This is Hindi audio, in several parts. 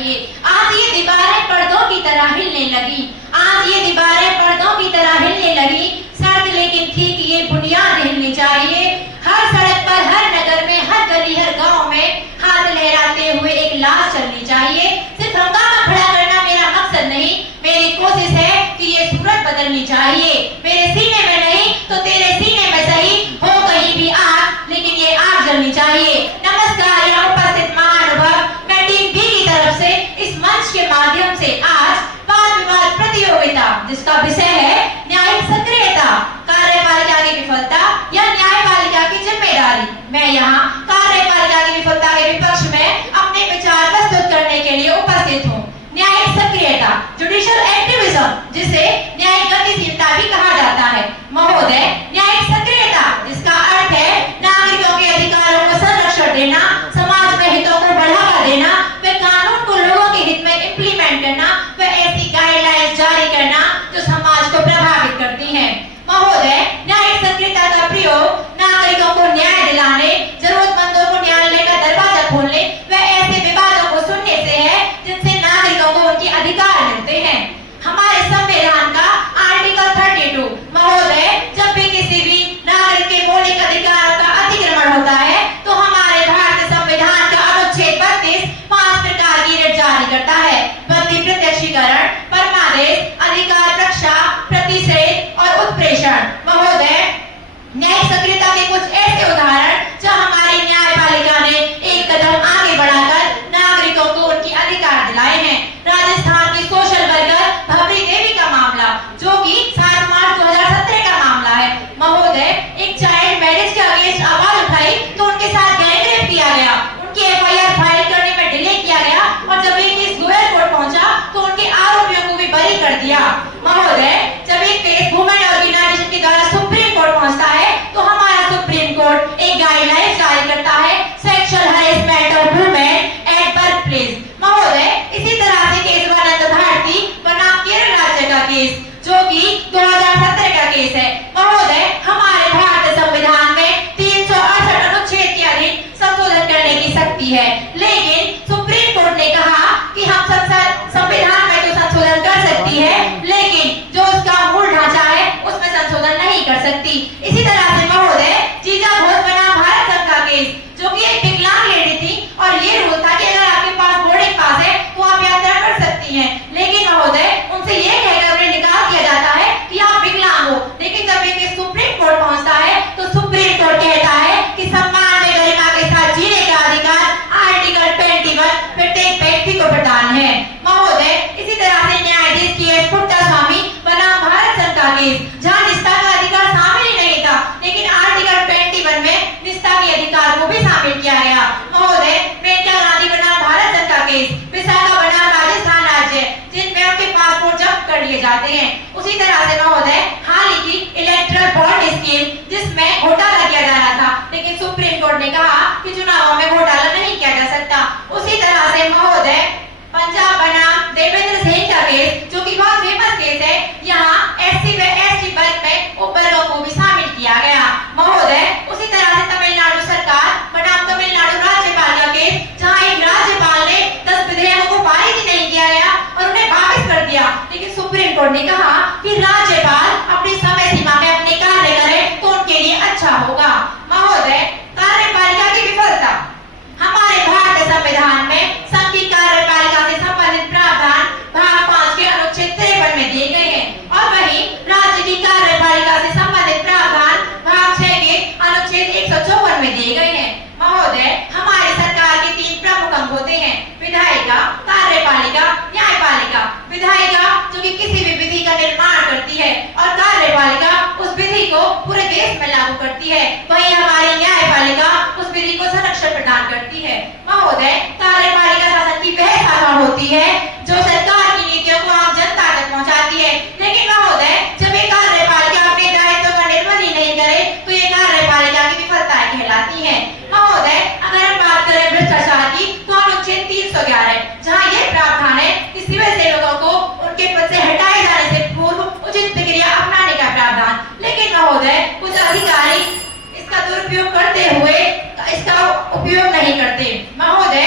चाहिए। आज ये दीवारें पर्दों की तरह हिलने लगी, आज ये दीवारें पर्दों की तरह हिलने लगी, शर्त लेकिन थी कि ये बुनियाद हिलनी चाहिए। हर सड़क पर, हर नगर में, हर गली, हर गांव में हाथ लहराते हुए एक लाश चलनी चाहिए। सिर्फ हंगामा खड़ा करना मेरा मकसद नहीं, मेरी कोशिश है कि ये सूरत बदलनी चाहिए। मेरे सीने में नहीं तो तेरे सीने में सही हो कहीं भी आग, लेकिन ये आग जलनी चाहिए। नमस्कार, यहाँ उपस्थित महानुभाव, मैं टीम बी की तरफ से इस मंच के माध्यम से आज वाद विवाद प्रतियोगिता, जिसका विषय है न्यायिक सक्रियता, कार्यपालिका की विफलता या न्यायपालिका की जिम्मेदारी, मैं यहाँ कार्यपालिका की विफलता के विपक्ष में अपने विचार प्रस्तुत करने के लिए उपस्थित हूँ। न्यायिक सक्रियता, जुडिशियल एक्टिविज्म, जिसे न्यायिक गतिशीलता भी कहा जाता है। महोदय, न्यायिक सक्रियता, जिसका अर्थ है नागरिकों के अधिकारों को संरक्षण देना, समाज में हितों को बढ़ावा देना, व कानून को लोगों के हित में इम्प्लीमेंट करना, व ऐसी गाइडलाइंस जारी करना जो समाज को प्रभावित करती हैं। महोदय, न्यायिक सक्रियता का प्रयोग नागरिकों को न्याय दिलाने, जरूरतमंदों को न्यायालय का दरवाजा खोलने व ऐसे विवादों को सुनने से है जिनसे नागरिकों को उनके अधिकार मिलते हैं। हमारे संविधान का आर्टिकल 32, महोदय, जब भी किसी भी नागरिक के मौलिक अधिकारों का अतिक्रमण होता है तो हमारे भारतीय संविधान का अनुच्छेद 32 5 प्रकार की रिट जारी करता है। बंदी, प्रत्यक्षीकरण, परमादेश, अधिकार रक्षा, प्रतिषेध और उत्प्रेषण। महोदय, न्यायिक सक्रियता के कुछ ऐसे उदाहरण जो हमारी न्यायपालिका ने एक कदम आगे बढ़ाकर नागरिकों को उनके अधिकार दिलाए हैं। राजस्थान की सोशल वर्कर भवरी देवी का मामला, जो कि 7 मार्च 2017 का मामला है। महोदय, एक चाइल्ड मैरिज के अगेंस्ट आवाज उठाई तो उनके साथ गैंगरेप किया गया, उनकी एफआईआर फाइल करने में डिले किया गया और जब ये केस गोयल कोर्ट पहुंचा तो उनके आरोपियों को भी बरी कर दिया। महोदय, जब एक केस वुमेन ऑर्गेनाइजेशन के द्वारा सुप्रीम कोर्ट पहुंचता है तो हमारा सुप्रीम कोर्ट एक गाइडलाइन जारी करता है, sexual harassment of women at work place. महोदय, इसी तरह से केशवानंद भारती बनाम केरल राज्य का केस, जो कि 2017 का केस है। महोदय, हमारे भारतीय संविधान में 368 अनुच्छेद के अधीन संशोधन करने की शक्ति है, लेकिन सुप्रीम कोर्ट ने कहा कि हम संविधान में तो संशोधन कर सकती है, लेकिन जो उसका मूल ढांचा है उसमें संशोधन नहीं कर सकती। इसी तरह से महोदय, जीजा घोष बनाम भारत संघ का केस, जो कि एक विकलांग लेडी थी और ये रूल था कि अगर आपके पास बोर्डिंग पास है तो आप यात्रा कर सकती हैं, लेकिन महोदय उनसे ये कहकर उन्हें निकाल दिया जाता है कि आप विकलांग हो। लेकिन जब ये केस सुप्रीम कोर्ट पहुंचता है तो सुप्रीम कोर्ट कहता है कि सम्मान में गरिमा के साथ जीने का अधिकार आर्टिकल 21 प्रत्येक व्यक्ति को प्रदान है। महोदय, इसी तरह से न्यायाधीश के एस पुट्टास्वामी बनाम भारत संघ का केस, जहां निष्ठा का अधिकार शामिल ही नहीं था, लेकिन आर्टिकल 21 में निष्ठा के अधिकार को भी शामिल किया गया। महोदय, मेनका गांधी बनाम भारत संघ का केस, विशाखा बनाम राजस्थान राज्य, जिनमें उनके पासपोर्ट जब्त कर लिए जाते हैं। उसी तरह से महोदय, हाल ही की इलेक्टोरल बॉन्ड स्कीम, जिसमें घोटाला किया जा रहा था, लेकिन सुप्रीम कोर्ट ने कहा कि चुनावों में घोटाला नहीं किया जा सकता। उसी तरह से महोदय, पंजाब बनाम देवेंद्र सिंह का केस, जो कि बहुत फेमस केस है, यहाँ एससी व एसटी वर्ग में उपवर्गों को भी शामिल किया गया। महोदय, उसी तरह से तमिलनाडु सरकार बनाम तमिलनाडु राज्यपाल का केस, जहाँ एक राज्यपाल ने 10 विधेयकों को पारित ही नहीं किया गया और उन्हें वापस कर दिया, लेकिन सुप्रीम कोर्ट ने कहा कि राज्यपाल अपनी समय सीमा में अपने कार्य करें तो उनके लिए अच्छा होगा। महोदय, कार्यपालिका की विफलता, हमारे भारतीय संविधान में संघ की कार्यपालिका से संबंधित प्रावधान भाग 5 के अनुच्छेद 53 में दिए गए हैं और वहीं राज्य की कार्यपालिका से संबंधित प्रावधान भाग 6 के अनुच्छेद 154 में दिए गए हैं। महोदय, हमारी सरकार के 3 प्रमुख अंग होते हैं, विधायिका, कार्यपालिका, न्यायपालिका। विधायिका, जो कि किसी भी विधि का निर्माण करती है, और कार्यपालिका उस विधि को पूरे देश में लागू करती है, वहीं हमारी न्यायपालिका उस विधि को संरक्षण प्रदान करती है। महोदय, कार्यपालिका शासन की वह शाखा होती है जो सरकार की नीतियों को आम जनता तक पहुंचाती है, लेकिन महोदय, जब ये कार्यपालिका अपने दायित्व का निर्वहन ही नहीं करे तो ये कार्यपालिका की विफलताएं कहलाती हैं। महोदय, अगर हम बात करें भ्रष्टाचार की तो अनुच्छेद 311, जहां ये प्रावधान है कि सिविल सेवकों को उनके पद से हटाए जाने से पूर्व उचित प्रक्रिया अपनाने का प्रावधान, लेकिन महोदय कुछ अधिकारी इसका दुरुपयोग करते हुए इसका उपयोग नहीं करते। महोदय,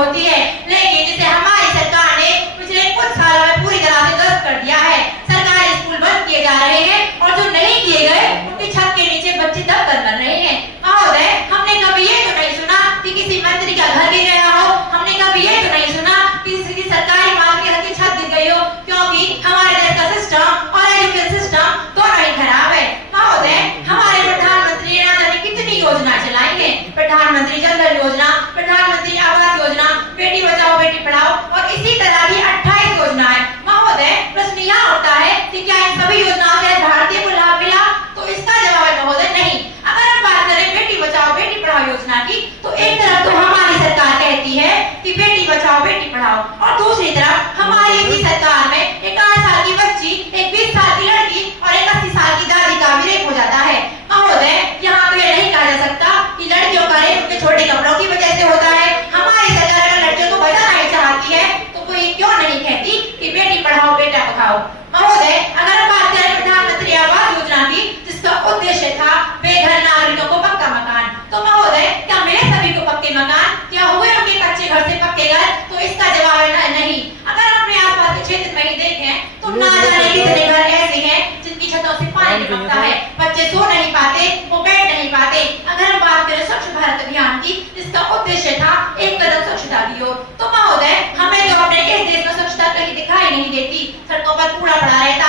होती है, लेकिन जिसे हमारी सरकार ने पिछले कुछ सालों में पूरी तरह से ध्वस्त कर दिया है। सरकारी स्कूल बंद किए जा रहे हैं और जो नहीं किए गए उनकी छत के नीचे बच्चे दबकर मर रहे हैं। महोदय, हमने कभी ये तो नहीं सुना कि किसी मंत्री का घर गिर गया हो, हमने कभी ये तो नहीं सुना कि किसी सरकारी माल के घर की छत गिर गई हो, क्योंकि हमारे देश का सिस्टम और एजुकेशन सिस्टम दोनों ही खराब है। महोदय, हमारे प्रधानमंत्री ने ना जाने कितनी योजना चलाई है, प्रधानमंत्री जन धन योजना, प्रधानमंत्री आवास योजना, बेटी बचाओ बेटी पढ़ाओ और इसी तरह की 28 योजनाएं। महोदय, प्रश्न यहाँ उठता है कि क्या इन सभी योजनाओं से भारतीय को लाभ मिला? तो इसका जवाब है महोदय नहीं। अगर हम बात करें बेटी बचाओ बेटी पढ़ाओ योजना की, तो एक तरफ तो हमारी सरकार कहती है कि बेटी बचाओ बेटी पढ़ाओ और दूसरी तरफ हमारी इसी सरकार में एक 8 साल की बच्ची, एक 20 साल की लड़की और एक 80 साल की दादी का भी रेप हो जाता है। महोदय, यहाँ तो ये नहीं कहा जा सकता कि लड़कियों का रेप उनके छोटे कपड़ों की वजह से होता है। हमारी सरकार अगर लड़कियों को बचाना ही चाहती है तो वो ये क्यों नहीं कहती कि बेटी पढ़ाओ बेटा पढ़ाओ। महोदय, अगर हम बात करें प्रधानमंत्री आवास योजना की, जिसका उद्देश्य था बेघर नागरिकों को पक्का मकान, तो महोदय क्या मिले सभी को पक्के मकान? क्या हुए उनके कच्चे घर से पक्के घर? तो इसका जवाब है नहीं। अगर हम अपने आसपास के क्षेत्र में ही देखें तो ना जाने कितने घर ऐसे हैं जिनकी छतों से पानी टपकता है, बच्चे सो नहीं पाते, वो बैठ नहीं पाते। अगर हम बात करें स्वच्छ भारत अभियान की, जिसका उद्देश्य था एक कदम स्वच्छता की ओर, तो महोदय हमें तो अपने इस देश में स्वच्छता कहीं दिखाई नहीं देती। सड़कों पर कूड़ा पड़ा रहता